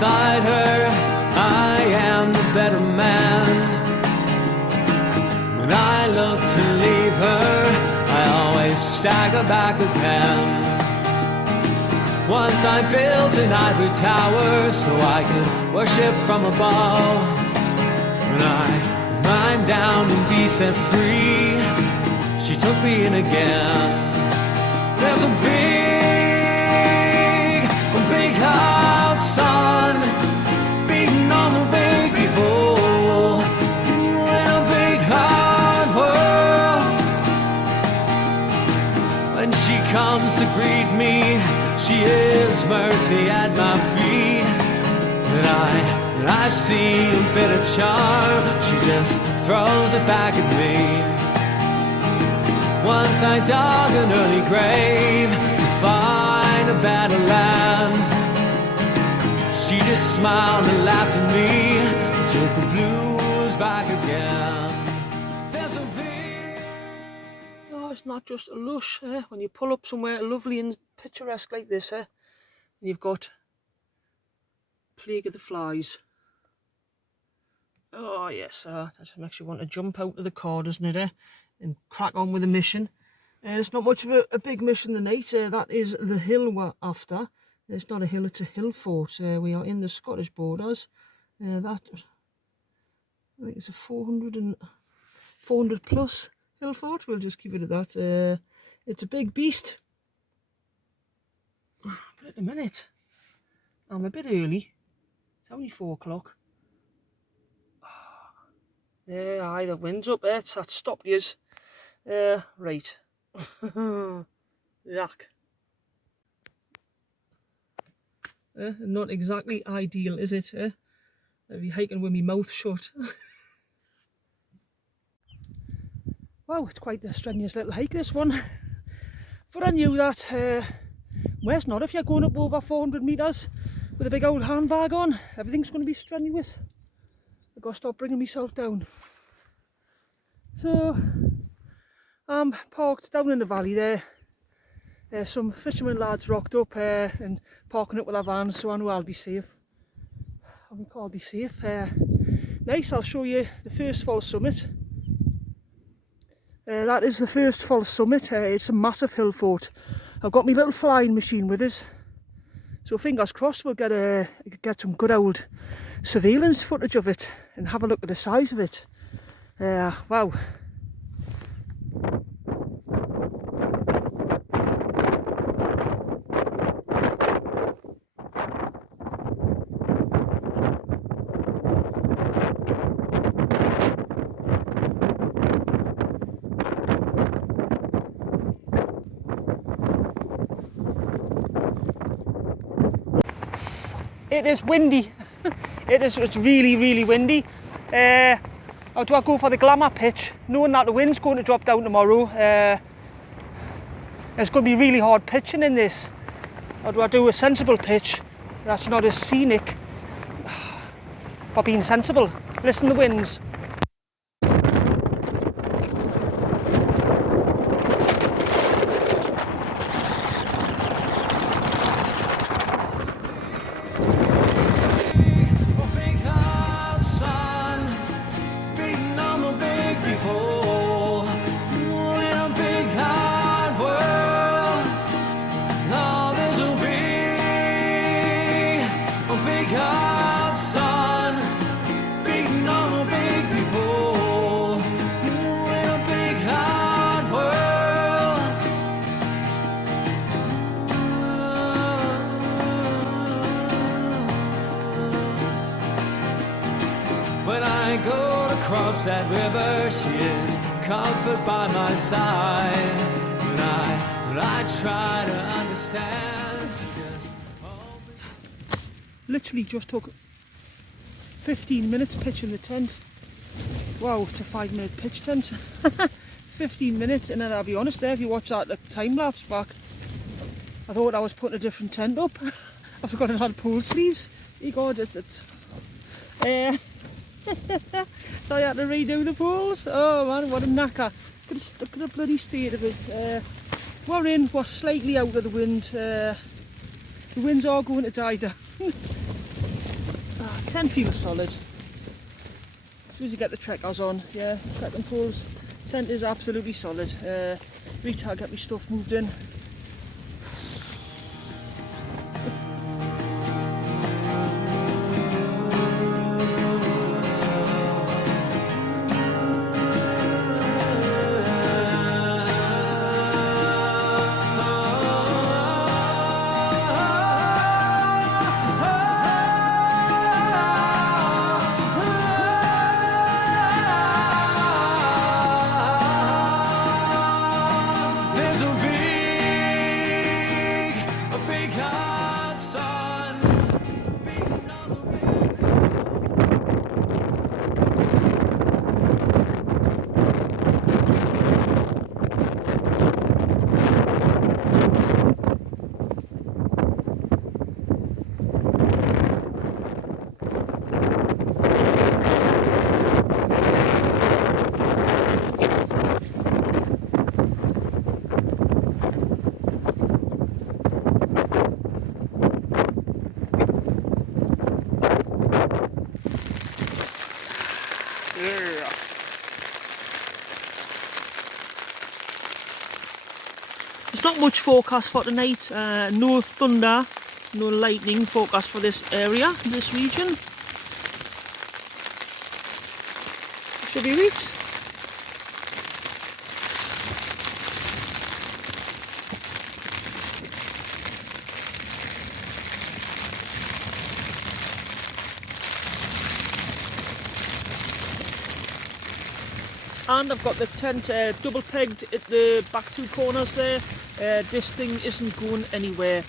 beside her, I am the better man. When I look to leave her, I always stagger back again. Once I built an ivory tower so I could worship from above. When I climbed down and be set free, she took me in again. There's a big hot sun beating on the big people in a big hot world. When she comes to greet me, she is mercy at my feet. And I see a bit of charm, she just throws it back at me. Once I dug an early grave to find a better land. She just smiled and laughed at me, took the blues back again. There's a big... Oh, it's not just lush, eh? When you pull up somewhere lovely and picturesque like this, and you've got Plague of the Flies. Oh yes, that just makes you want to jump out of the car, doesn't it, and crack on with the mission. It's not much of a big mission tonight. That is the hill we're after. It's not a hill, it's a Hillfort. We are in the Scottish borders. That, I think it's a 400 plus Hillfort. We'll just keep it at that. It's a big beast. But at the minute, I'm a bit early. It's only 4 o'clock. Yeah, aye, the wind's up there. It's that stopped yous. Right. Yuck. Not exactly ideal, is it? I'll be hiking with my mouth shut. Wow, it's quite a strenuous little hike, this one. But I knew that, well, it's not if you're going up over 400 metres with a big old handbag on. Everything's going to be strenuous. I've got to stop bringing myself down. So, I'm parked down in the valley there. Some fishermen lads rocked up and parking up with their vans, so I know I'll be safe. I think I'll be safe. Nice, I'll show you the first falls summit. That is the first falls summit. It's a massive Hillfort. I've got my little flying machine with us. So fingers crossed we'll get some good old surveillance footage of it and have a look at the size of it. Wow. It is windy. It's really windy. Or do I go for the glamour pitch, knowing that the wind's going to drop down tomorrow? It's going to be really hard pitching in this. Or do I do a sensible pitch that's not as scenic, but being sensible? Listen to the winds. When I go to cross that river, she is comfort by my side. When I try to understand, she just literally just took 15 minutes pitching the tent. Wow, it's a 5-minute pitch tent. 15 minutes, and then I'll be honest there, if you watch that time lapse back, I thought I was putting a different tent up. I forgot it had pull sleeves. You God, is it? So I had to redo the poles. Oh man, what a knacker. Look at the bloody state of it. We're slightly out of the wind. The winds are going to die down. Tent feels solid. As soon as you get the trekkers on, yeah, trekking poles, tent is absolutely solid. Rita, get my stuff moved in. There's not much forecast for tonight, no thunder, no lightning forecast for this area, this region. Should be weeks. And I've got the tent double pegged at the back two corners there. This thing isn't going anywhere.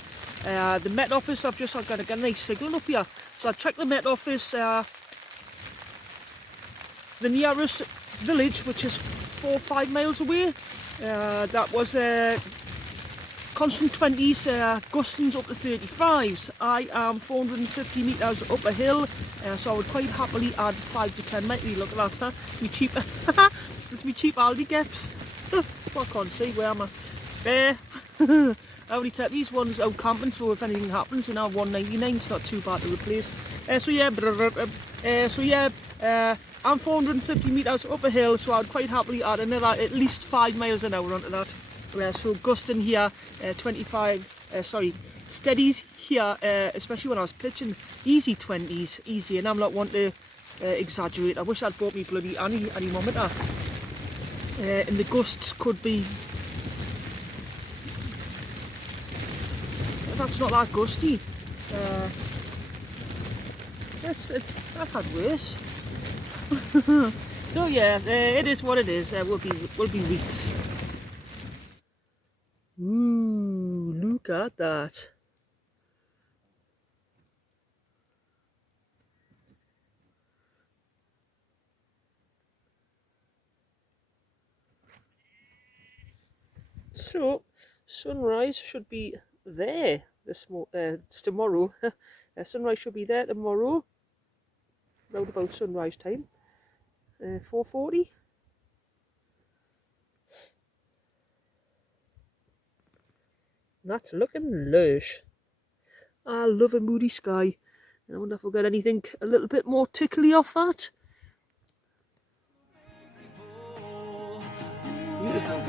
The Met Office, I've got to get a nice signal up here. So I checked the Met Office, the nearest village, which is 4 or 5 miles away. That was constant 20s, gustings up to 35s. I am 450 metres up a hill, so I would quite happily add 5 to 10 miles. Look at that, huh? Me cheap, it's me cheap Aldi gaps. Well, I can't see, where am I? There. I already take these ones out camping, so if anything happens, you know, 199, it's not too bad to replace. I'm 450 metres up a hill, so I'd quite happily add another at least 5 miles an hour onto that. So gusting here, 25, steadies here, especially when I was pitching, easy 20s, easy, and I'm not one to exaggerate. I wish I'd bought me bloody anemometer. And the gusts could be, that's not that gusty. I've had worse. So yeah, it is what it is. We'll be wheats. Ooh, look at that. So, sunrise should be there tomorrow. Sunrise should be there tomorrow, round about sunrise time, 4:40. That's looking lush. I love a moody sky. I wonder if we'll get anything a little bit more tickly off that. Beautiful.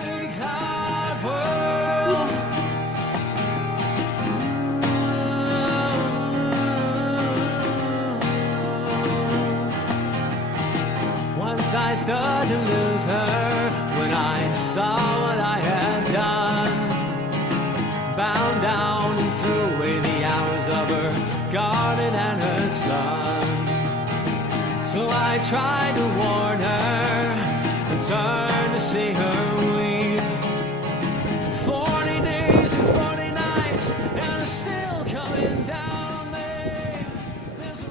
Once I started to lose her when I saw what I had done. Bound down and threw away the hours of her garden and her son. So I tried to warn her, and turned to see her weep. 40 days and 40 nights, and it's still coming down on me. There's a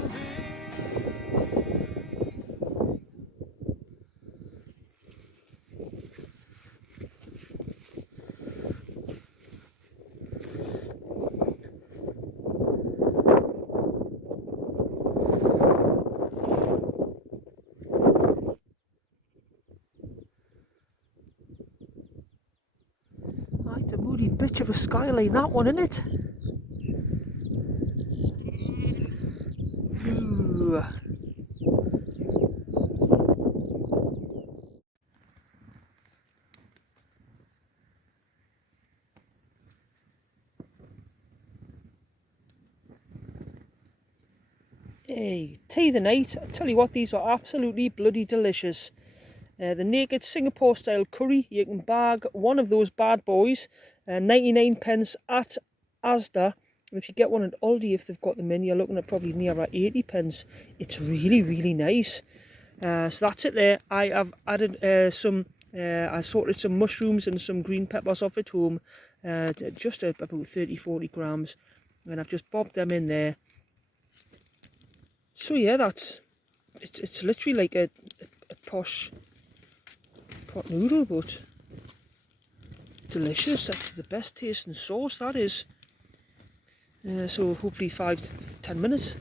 It's a moody bitch of a skyline, that one, isn't it? Ooh. Ooh. Hey, tea of the night. I tell you what, these are absolutely bloody delicious. The naked Singapore style curry. You can bag one of those bad boys, 99 pence at Asda. And if you get one at Aldi, if they've got them in, you're looking at probably near 80 pence. It's really, really nice. So that's it there. I have added I sorted some mushrooms and some green peppers off at home, just about 30-40 grams. And I've just bobbed them in there. So yeah, it's literally like a posh pot noodle, but delicious. That's the best tasting sauce, that is. So hopefully 5-10 minutes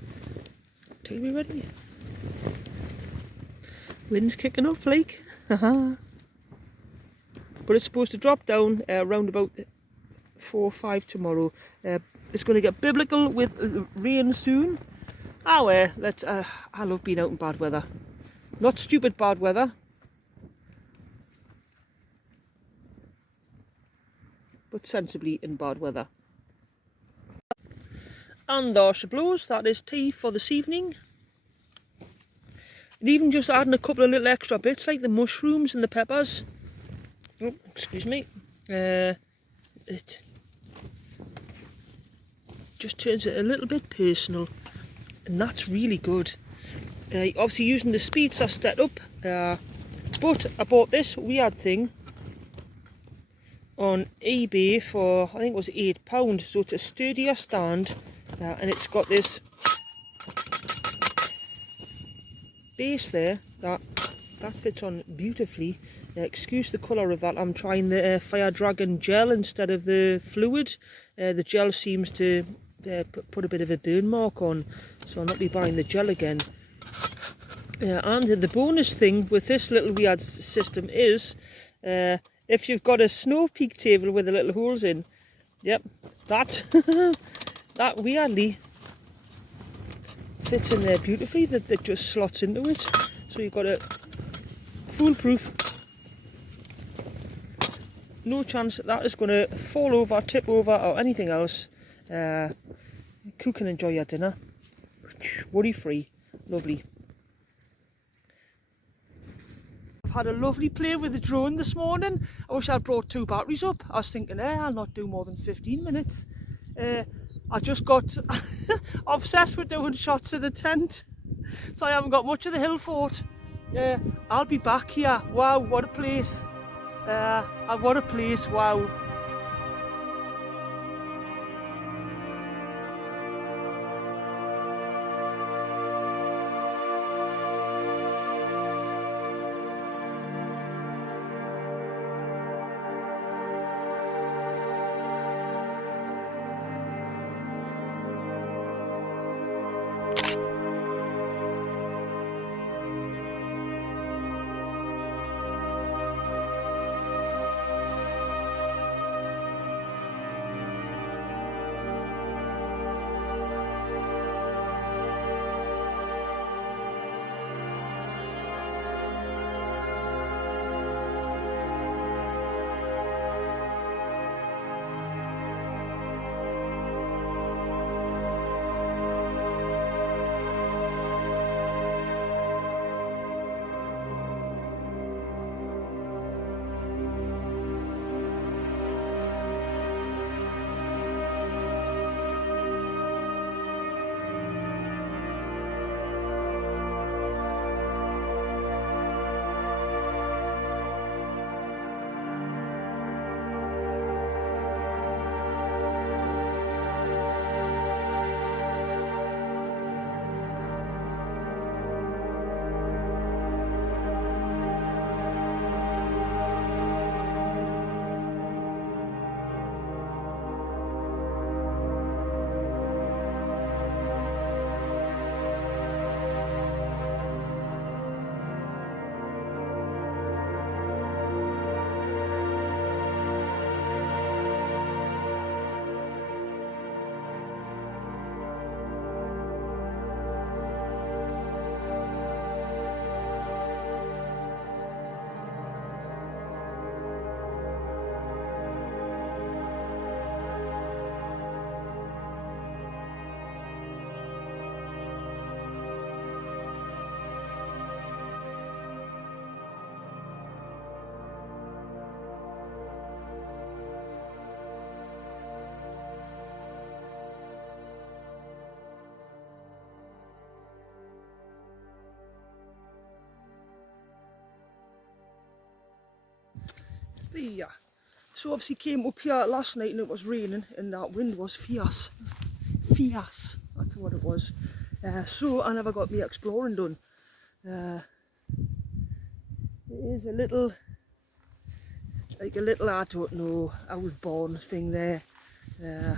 till we're ready. Wind's kicking up, like. But it's supposed to drop down around about 4 or 5 tomorrow. It's going to get biblical with rain soon. Ah well, I love being out in bad weather. Not stupid bad weather, but sensibly in bad weather. And there she blows. That is tea for this evening. And even just adding a couple of little extra bits like the mushrooms and the peppers. Oh, excuse me. It just turns it a little bit personal. And that's really good. Obviously using the speeds I set up, but I bought this weird thing on eBay for, I think it was £8, so it's a sturdier stand, and it's got this base there that fits on beautifully. Excuse the colour of that, I'm trying the Fire Dragon gel instead of the fluid. The gel seems to put a bit of a burn mark on, so I'll not be buying the gel again. And the bonus thing with this little weird system is, if you've got a snow peak table with the little holes in, yep, that that weirdly fits in there beautifully. That just slots into it, so you've got a foolproof. No chance that is going to fall over, tip over, or anything else. Cook and enjoy your dinner, worry free. Lovely. I've had a lovely play with the drone this morning. I wish I'd brought 2 batteries up. I was thinking, I'll not do more than 15 minutes. I just got obsessed with doing shots of the tent, so I haven't got much of the Hillfort. I'll be back here. Wow, what a place. What a place, wow. But yeah, so obviously came up here last night and it was raining and that wind was fierce. Fierce, that's what it was. So I never got me exploring done. There is a little, I don't know, outbound thing there. So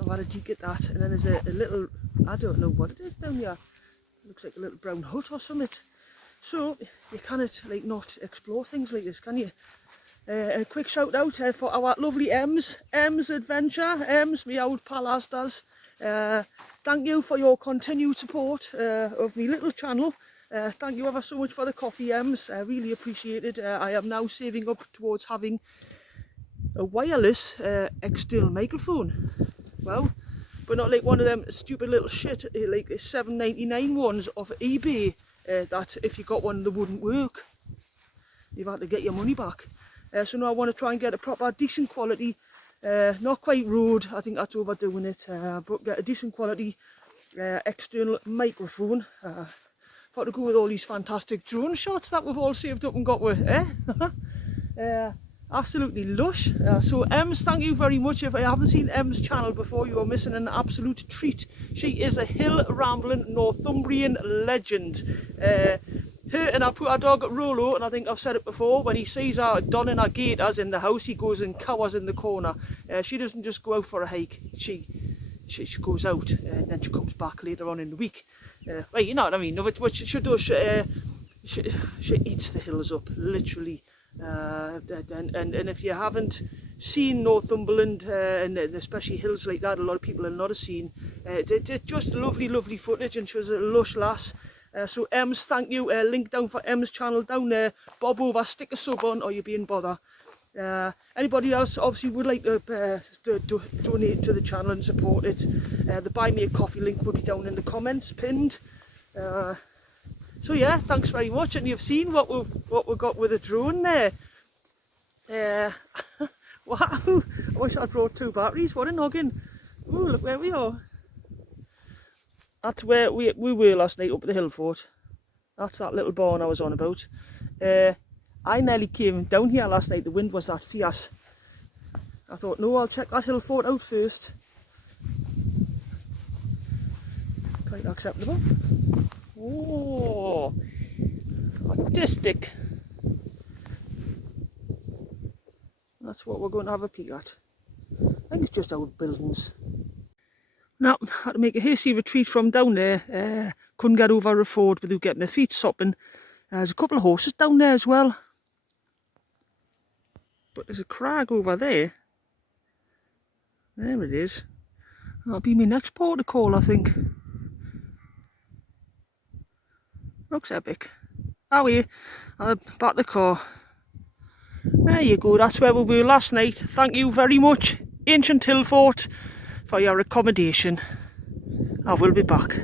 I've had a dig at that, and then there's a little, I don't know what it is down here. Looks like a little brown hut or something. So you cannot like not explore things like this, can you? A quick shout out for our lovely M's Adventure, M's, my old pal Asda's. Thank you for your continued support of my little channel. Thank you ever so much for the coffee, M's. I really appreciate it. I am now saving up towards having a wireless external microphone. Well, but not like one of them stupid little shit like $7.99 ones off eBay that if you got one they wouldn't work. You've had to get your money back. So now I want to try and get a proper decent quality, not quite Rode, I think that's overdoing it, but get a decent quality external microphone for to go with all these fantastic drone shots that we've all saved up and got with, absolutely lush. So Ems, thank you very much. If I haven't seen Ems' channel before, you are missing an absolute treat. She is a hill rambling Northumbrian legend. Her and our dog Rolo, and I think I've said it before, when he sees her donning her gaiters in the house, he goes and cowers in the corner. She doesn't just go out for a hike, she goes out and then she comes back later on in the week. Well, you know what I mean, what she does, she eats the hills up, literally. And if you haven't seen Northumberland, and especially hills like that, a lot of people have not seen, it's just lovely footage, and she was a lush lass. So Ems, thank you. Link down for Ems' channel down there. Bob over, stick a sub on, or you'll be in bother. Anybody else obviously would like to donate to the channel and support it, the buy me a coffee link will be down in the comments pinned. So yeah, thanks very much, and you've seen what we got with the drone there. Wow, I wish I'd brought 2 batteries. What a noggin. Ooh, look where we are. That's where we were last night, up at the Hillfort. That's that little barn I was on about. I nearly came down here last night, the wind was that fierce. I thought, no, I'll check that Hillfort out first. Quite acceptable. Oh, artistic. That's what we're going to have a peek at. I think it's just old buildings. Now, I had to make a hasty retreat from down there. Couldn't get over a ford without getting my feet sopping. There's a couple of horses down there as well. But there's a crag over there. There it is. That'll be my next port of call, I think. Looks epic. How are you? I'll back the car. There you go, that's where we were last night. Thank you very much, Ancient Hillfort, for your accommodation. I will be back.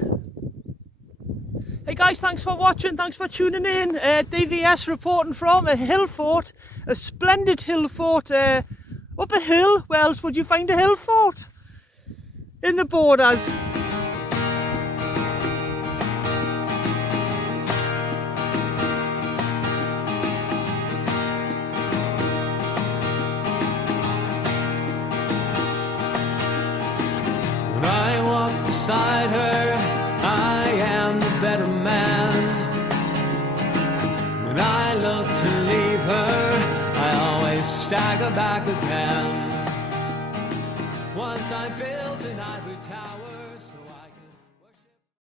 Hey guys, thanks for watching, thanks for tuning in. DVS reporting from a Hillfort, a splendid Hillfort up a hill. Where else would you find a Hillfort? In the borders. When I walk beside her, I am the better man. When I look to leave her, I always stagger back again. Once I build